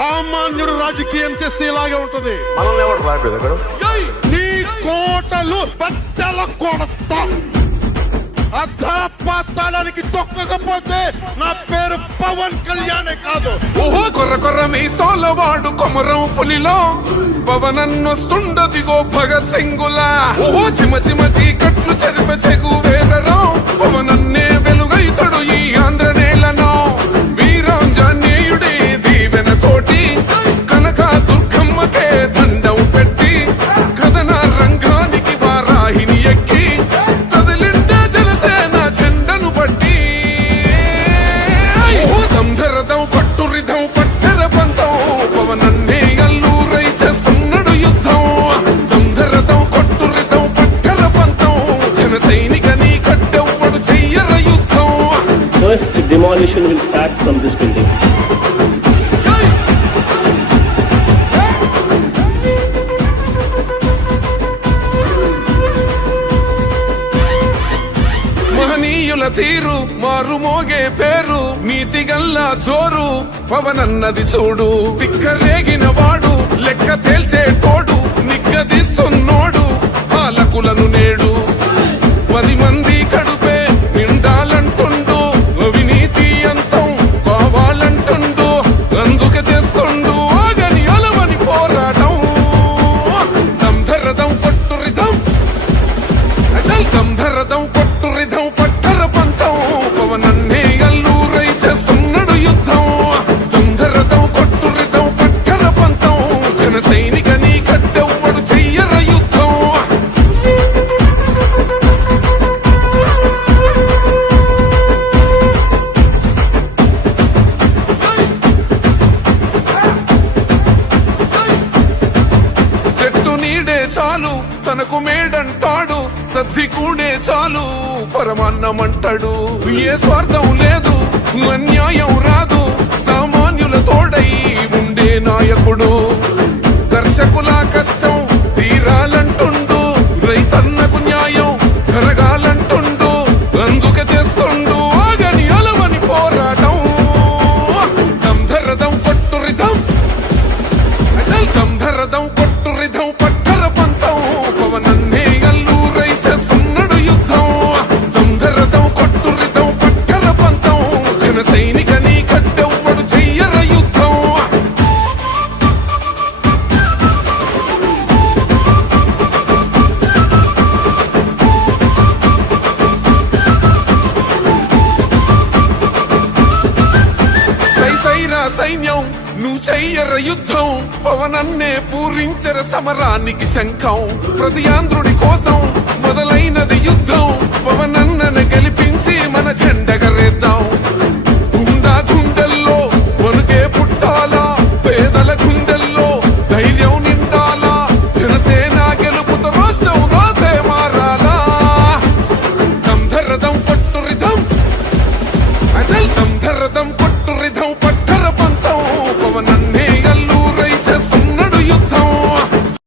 సామాన్యుడు రాజకీయం చేస్తే ఇలాగే ఉంటది. మనల్ని ఎవరు రాయలేదు నీ కోటలు బద్దల కొడతా. అధాపాతాళానికి తొక్కకపోతే నా పేరు పవన్ కళ్యాణే కాదు. ఓహో కొర్ర కొర్ర మీ సోలవాడు కొమరం పులిలో పవనన్నొస్తుండదిగో భగత్ సింగులా. ఓహో చిమ చిమ చీకట్లు చెరిప చెగు వేదరం పవనన్నే వెలుగైతడు ఈ ఆంధ్ర నేలను. వీరాంజనేయుడి దీవెన తోటి కనక దుర్గమ్మకే దండం పెట్టి కథన రంగానికి వారాహిని ఎక్కి కదిలిండ జనసేన జెండను బట్టి. దంధరదం కొట్టురిధం పట్టర పంతం పవనన్నే అల్లూరై చేస్తున్నాడు యుద్ధం. దంధరదం కొట్టురిధం పట్టర పంతం జన సైనికని కట్టెవ్వడు చెయ్యర యుద్ధం. First demolition will start from this building. మహనీయుల తీరు మారుమోగే పేరు నీతిగల్లా జోరు పవనన్నది చూడు. తిక్కరేగిన వాడు లెక్క తేల్చేటోడు నిగ్గదీస్తున్నోడు పాలకులను నేడు. 10 మంది కడుపే నిండాలంటుండు అవినీతి అంతం కావాలంటుండు. అందుకే చేస్తుండు ఆగని అలవని పోరాటం. దంధరదం కొట్టురిధం అచల్ దంధరదం కొట్టురిధం పట్టర పంతం పవనన్నే అల్లూరై చేస్తున్నాడు యుద్ధం. దంధరదం కొట్టురిధం పట్టర పంతం జన సైనికని కట్టెవ్వడు చెయ్యర యుద్ధం. చెట్టు నీడే చాలు తనకు మేడంటాడు సద్ది కూడే చాలు పరమాన్నమంటాడు. ఏ స్వార్థం లేదు అన్యాయం రాదు సామాన్యుల తోడై ఉండే నాయకుడు. దర్శకుల కష్టం తీరాలంటుండు రైతన్నకు న్యాయం జరగాలంటుండు. అందుకే చేస్తుండు ఆగని అలవని పోరాటం. దంధరదం కొట్టురిధం అచల్ దంధరదం కొట్టురిధం పట్టర పంతం పవనన్నే అల్లూరై చేస్తున్నాడు యుద్ధం. దంధరదం కొట్టురిధం పట్టర పంతం జన సైనికని కట్టెవ్వడు చెయ్యర యుద్ధం. సైసైరా సైన్యం నువ్వు చెయ్యర యుద్ధం పవనన్నే పూరించర సమరానికి శంఖం. ప్రతి ఆంధ్రుడి కోసం మొదలైనది యుద్ధం.